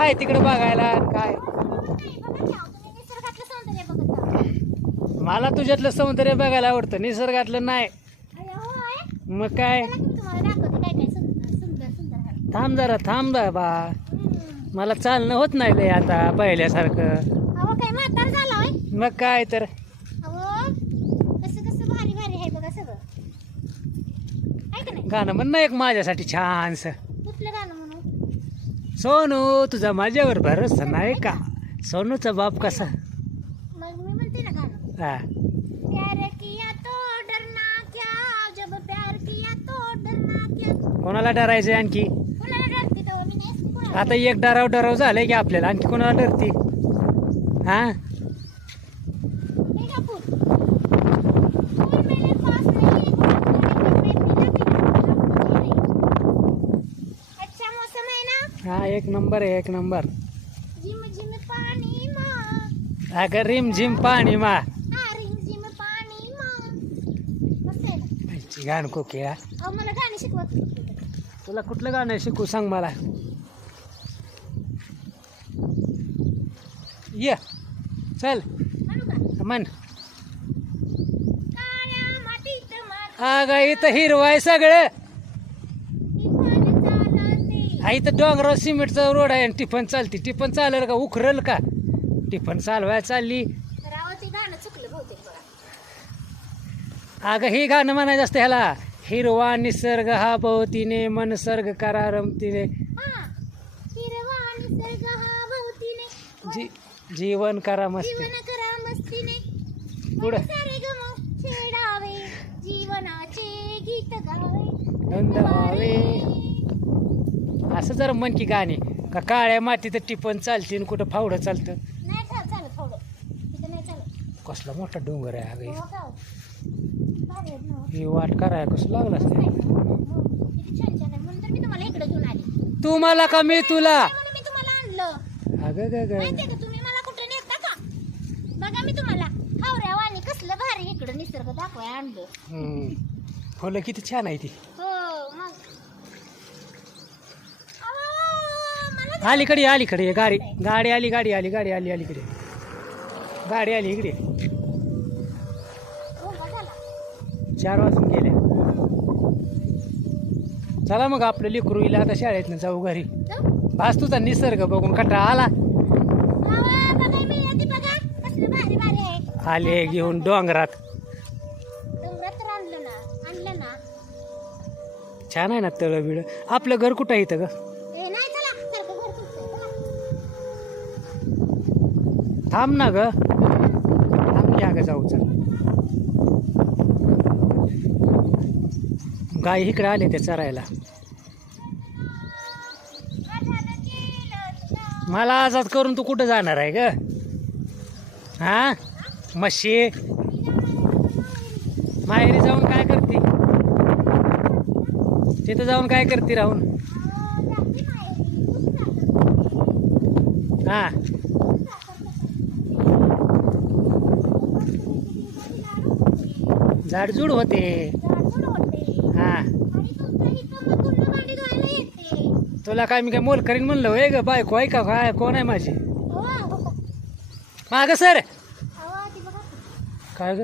काय तिकडं बघायला काय? मला तुझ्यातलं सौंदर्य बघायला आवडतं निसर्गातलं नाही. मग काय? थांब जरा थांब जरा बा मला चालणं होत नाही लय आता पहिल्यासारखं. मग काय तर. गाणं म्हण ना एक माझ्यासाठी छानस. सोनू तुझा माझ्यावर भरोसा नाही का? सोनूचा बाप कसा? मग मी म्हणते ना गाणं. हा. प्यार किया तो डरना क्या जब प्यार किया तो डरना क्या। कोणाला डरायचंय आणखी? कोणाला डरते तो? मी नाही कोणाला. आता एक डराव डराव झालंय की आपल्याला. आणखी कोणाला डरती? हे? है एक नंबर आहे एक नंबर. मा. अगं रिम झिम पाणी मा. हा रिम जिम पाणी मा. मस्त आहे ना? गाणं को अहो मला गाणी शिकवत तुला कुठलं गाणं शिकू सांग मला. ये चल. म्हणू का? म्हण. काळ्या मातीत माती अगं इथं हिरवाय सगळं. हा इथं डोंगराव सिमेंटचा रोड आहे आणि टिफन चालती. टिफन चालेल का उखरल का? टिफन चालवाय चालली. अगं हे गाणं म्हणायचं असतं ह्याला. हिरवा निसर्ग हा भोवतीने मन सर्ग करा रमतीने जी जीवन करा मस्ती. पुढं. जीवनाचे गीत गावे. असं जर मन की गाणी का काळ्या मातीत टिपण चालते आणि कुठं फावडं चालतं? नाही चा- चालत थोडं तिथं नाही चालत. कसला मोठा डोंगर आहे अगं हो का हो? भारी आहेत ना. हो. वाट कराय कसं लागलं असतं? हो. किती छान छान आहे. म्हणून तर मी तुम्हाला इकडे घेऊन आली. तू मला का मी तुला? मी तुम्हाला आणलं. अगं ग ग माहितीये का तुम्ही मला कुठे नेता का? बघा मी तुम्हाला. हावऱ्या वाणी कसलं भारी इकडं निसर्ग दाखवाय आणलं. हम्म. फुलं किती छान आहे ती हो मग अहो, मला अलीकडे अलीकडे गाडी गाडी आली गाडी आली गाडी आली अलीकडे. गाडी आली इकडे. चार वाजून गेले. चला मग आपलं लेकरू येईल आता शाळेतनं जाऊ घरी. भास तुझा निसर्ग बघून कटा आला. आले घेऊन डोंगरात. छान आहे ना तळ बिळ आपलं घर कुठं इथं ग? थांब ना ग. थांब की अगं जाऊ चल. गाय इकडे आले ते चरायला. मला आजाद करून तू कुठं जाणार आहे ग? हा? म्हशी? माहेरी जाऊन काय करते? तिथं जाऊन काय करते राहून? हां हा. झाडझूड होते. हा. मग. तुला काय मी काय मोल करीन म्हणलं होय ग? बायको आहे का? काय? कोण आहे माझी? हो, हो. माग सर. काय ग?